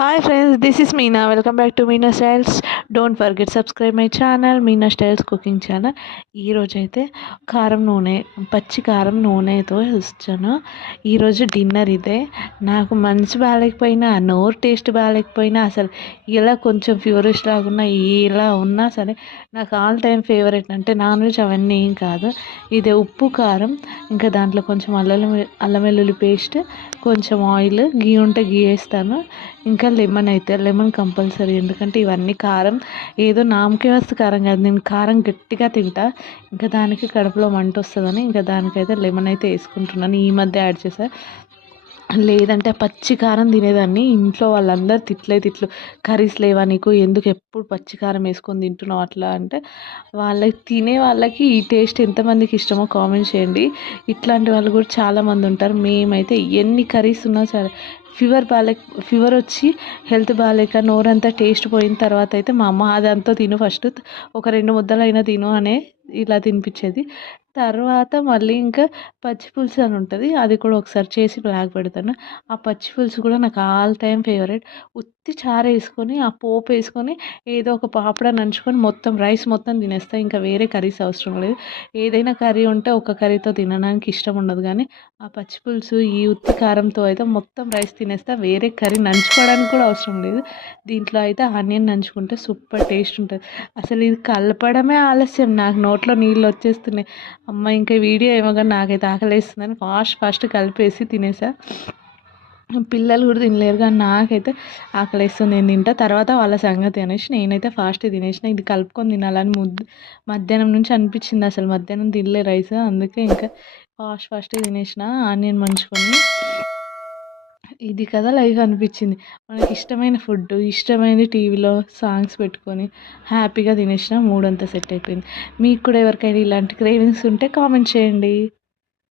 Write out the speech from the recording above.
Hi friends, this is Meena. Welcome back to Meena Styles. Don't forget subscribe my channel, Meena Styles Cooking Channel. ఈరోజు అయితే కారం నూనె, పచ్చి కారం నూనెతో ఇస్తాను. ఈరోజు డిన్నర్ ఇదే. నాకు మంచి బాగాలేకపోయినా, నోరు టేస్ట్ బాగాలేకపోయినా, అసలు ఇలా కొంచెం ఫీవరిష్ లాగున్నా, ఎలా ఉన్నా సరే నాకు ఆల్ టైమ్ ఫేవరెట్ అంటే నాన్ వెజ్ అవన్నీ ఏం కాదు. ఇదే ఉప్పు కారం, ఇంకా దాంట్లో కొంచెం అల్లం వెల్లుల్లి పేస్ట్, కొంచెం ఆయిల్, గీ ఉంటే గీ వేస్తాను. ఇంకా లెమన్ కంపల్సరీ, ఎందుకంటే ఇవన్నీ కారం ఏదో నామకే వస్తే కారం కాదు, నేను కారం గట్టిగా తింటా. ఇంకా దానికి కడుపులో మంట వస్తుందని ఇంకా దానికైతే లెమన్ అయితే వేసుకుంటున్నాను. ఈ మధ్య యాడ్ చేసా, లేదంటే పచ్చి కారం తినేదాన్ని. ఇంట్లో వాళ్ళందరూ తిట్లు, కర్రీస్ లేవా నీకు, ఎందుకు ఎప్పుడు పచ్చి కారం వేసుకొని తింటున్నావు అట్లా అంటే, వాళ్ళకి తినే వాళ్ళకి ఈ టేస్ట్ ఎంతమందికి ఇష్టమో కామెంట్ చేయండి. ఇట్లాంటి వాళ్ళు కూడా చాలామంది ఉంటారు. మేమైతే ఎన్ని కర్రీస్ ఉన్నా సరే, ఫీవర్ వచ్చి హెల్త్ బాగాలేక నోరంతా టేస్ట్ పోయిన తర్వాత అయితే మా అమ్మ అదంతా తిను, ఫస్ట్ ఒక 2 ముద్దలైనా తిను అనే ఇలా తినిపించేది. తర్వాత మళ్ళీ ఇంకా పచ్చి పులుసు అని ఉంటుంది, అది కూడా ఒకసారి చేసి బ్లాగ్ పెడతాను. ఆ పచ్చి పులుసు కూడా నాకు ఆల్ టైమ్ ఫేవరెట్. ఉత్తి చారు వేసుకొని, ఆ పోపు వేసుకొని, ఏదో ఒక పాపడ నంచుకొని మొత్తం రైస్ మొత్తం తినేస్తాను. ఇంకా వేరే కర్రీస్ అవసరం లేదు. ఏదైనా కర్రీ ఉంటే ఒక కర్రీతో తినడానికి ఇష్టం ఉండదు, కానీ ఆ పచ్చి పులుసు ఈ ఉత్తి కారంతో అయితే మొత్తం రైస్ తినేస్తా. వేరే కర్రీ నంచుకోవడానికి కూడా అవసరం లేదు. దీంట్లో అయితే ఆనియన్ నంచుకుంటే సూపర్ టేస్ట్ ఉంటుంది. అసలు ఇది కలపడమే ఆలస్యం, నాకు నోట్లో నీళ్ళు వచ్చేస్తున్నాయి. అమ్మ ఇంకా వీడియో ఏమో కానీ నాకైతే ఆకలేస్తుందని ఫాస్ట్ కలిపేసి తినేసా. పిల్లలు కూడా తినలేరు, కానీ నాకైతే ఆకలేస్తుంది, నేను తింటా తర్వాత వాళ్ళ సంగతి అనేసి నేనైతే ఫాస్ట్ తినేసిన. ఇది కలుపుకొని తినాలని మధ్యాహ్నం నుంచి అనిపించింది. అసలు మధ్యాహ్నం తినలే రైస్, అందుకే ఇంకా ఫాస్ట్ తినేసిన ఆనియన్ మంచుకొని. ఇది కదా లైఫ్ అనిపించింది. మనకి ఇష్టమైన ఫుడ్, ఇష్టమైన టీవీలో సాంగ్స్ పెట్టుకొని హ్యాపీగా తినేసిన, మూడ్ అంతా సెట్ అయిపోయింది. మీకు కూడా ఎవరికైనా ఇలాంటి క్రేవింగ్స్ ఉంటే కామెంట్ చేయండి.